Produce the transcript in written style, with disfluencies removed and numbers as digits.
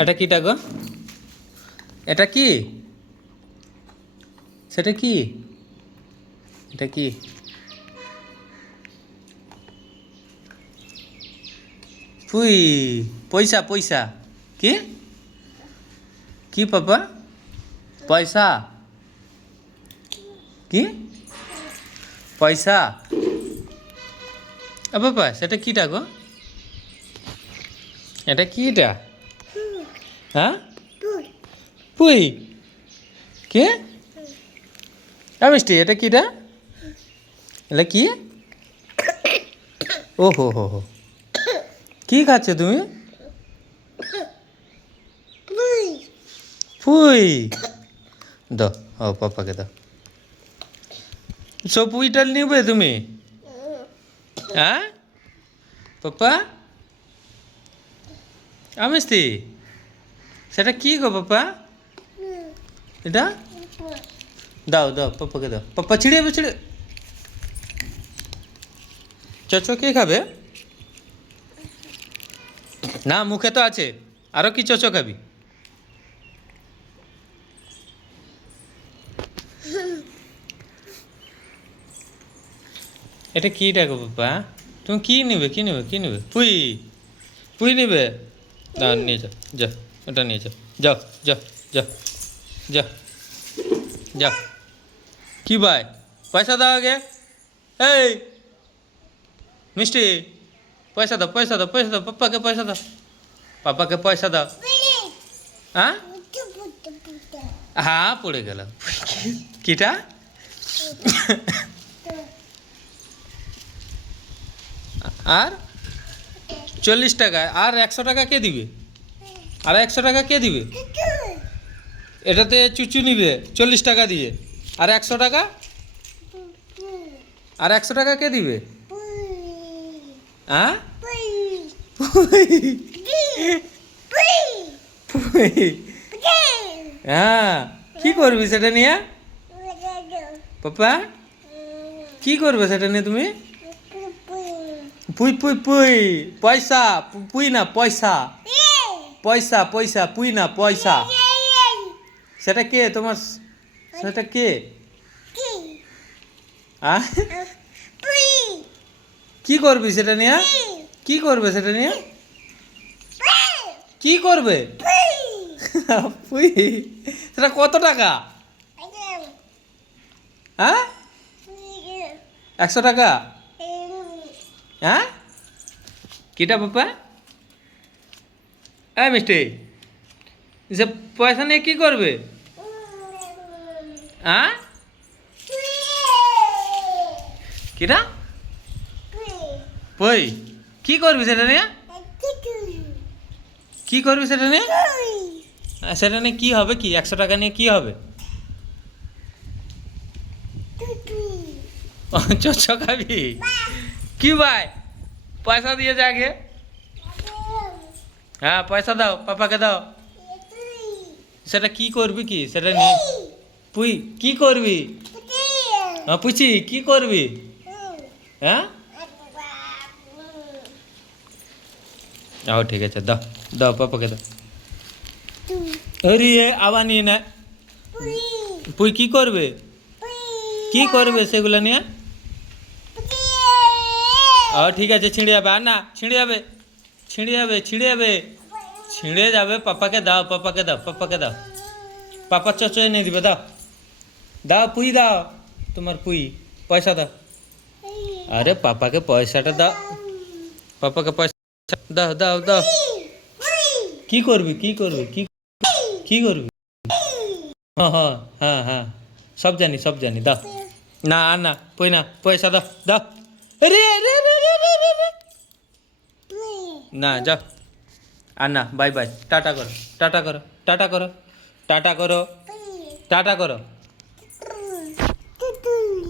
এটা কিটা গো? এটা কি? সেটা কি? এটা কি? পুই পয়সা পয়সা কি কি পাপা পয়সা কি পয়সা পাপা সেটা কিটা গো? এটা কিটা? হ্যাঁ পুই কে মিষ্টি এটা কিটা? এটা কি? ও হো হো হো কি খাচ্ছ তুমি? পুই দাও ও পাপাকে দাও। সব পুইটা নিবে তুমি? হ্যাঁ পাপা মিষ্টি সেটা কি গো পাপা? এটা দাও দাও পাপাকে দাও। পাপা ছিঁড়ে যাবে ছিঁড়ে। চচো কে খাবে? না মুখে তো আছে আরও কি চচো খাবি? এটা কিটা গো পাপা? তুমি কি নেবে কি নেবে কি নেবে? পুই পুই নেবে? না নিয়ে যাও যাও ওটা নিয়ে যাও যাও যাও যাও যাও যাও। কি ভাই পয়সা দাও আগে। এই মিষ্টি পয়সা দাও পয়সা দাও পয়সা দাও পাপ্পাকে পয়সা দাও পাপাকে পয়সা দাও। হ্যাঁ হ্যাঁ পড়ে গেল কিটা? আর 40 টাকা আর 100 টাকা কে দিবে? আর 100 টাকা কে দিবে? এটাতে চুচু নিবে 40 টাকা দিয়ে আর 100 টাকা আর 100 টাকা কে দিবে? হ্যাঁ হ্যাঁ কি করবি সেটা নিয়ে পাপা? কি করবে সেটা নিয়ে তুমি? পুই পুই পুই পয়সা পুই না পয়সা পয়সা পয়সা পুই না পয়সা। সেটা কে তোমার? সেটা কে? কি করবি সেটা নিয়ে? কি করবে সেটা নিয়ে? কি করবে? পুই সেটা কত টাকা? হ্যাঁ 100 টাকা? হ্যাঁ কিটা পাপা? মিষ্টি যে পয়সা নিয়ে কি করবে? হ্যাঁ কিটা পুই কি করবি সেটা নিয়ে? কি করবি সেটা নিয়ে? সেটা নিয়ে কি হবে? কি 100 টাকা নিয়ে কি হবে? চচ্চ খাবি? কি ভাই পয়সা দিয়ে যাগে। হ্যাঁ পয়সা দাও পাপাকে দাও। সেটা কি করবি কি সেটা নিয়ে? পুই কি করবি? হ্যাঁ পুচি কি করবি? হ্যাঁ ও ঠিক আছে দাও দাও পাপাকে দাও। আরে আবার নিয়ে না পুই কি করবে? কি করবে সেগুলো নিয়ে? ও ঠিক আছে ছিঁড়ে যাবে আর না ছিঁড়ে যাবে ছিঁড়ে যাবে ছিঁড়ে যাবে ছিঁড়ে যাবে। পাপাকে দাও পাপাকে দাও পাপাকে দাও। পাপা চচো এনে দিবে দাও দাও পুই দাও তোমার পুই পয়সা দাও। আরে পাপাকে পয়সাটা দাও পাপাকে পয়সা দাও দাও দাও। কি করবি কি করবি কি কি করবি? হ্যাঁ হ্যাঁ হ্যাঁ হ্যাঁ সব জানি দাও। না আর না পই না পয়সা দাও দাও। রে রে রে রে রে রে রে। না যাও আর না বাই বাই টাটা করো টাটা করো টাটা করো টাটা করো টাটা করো।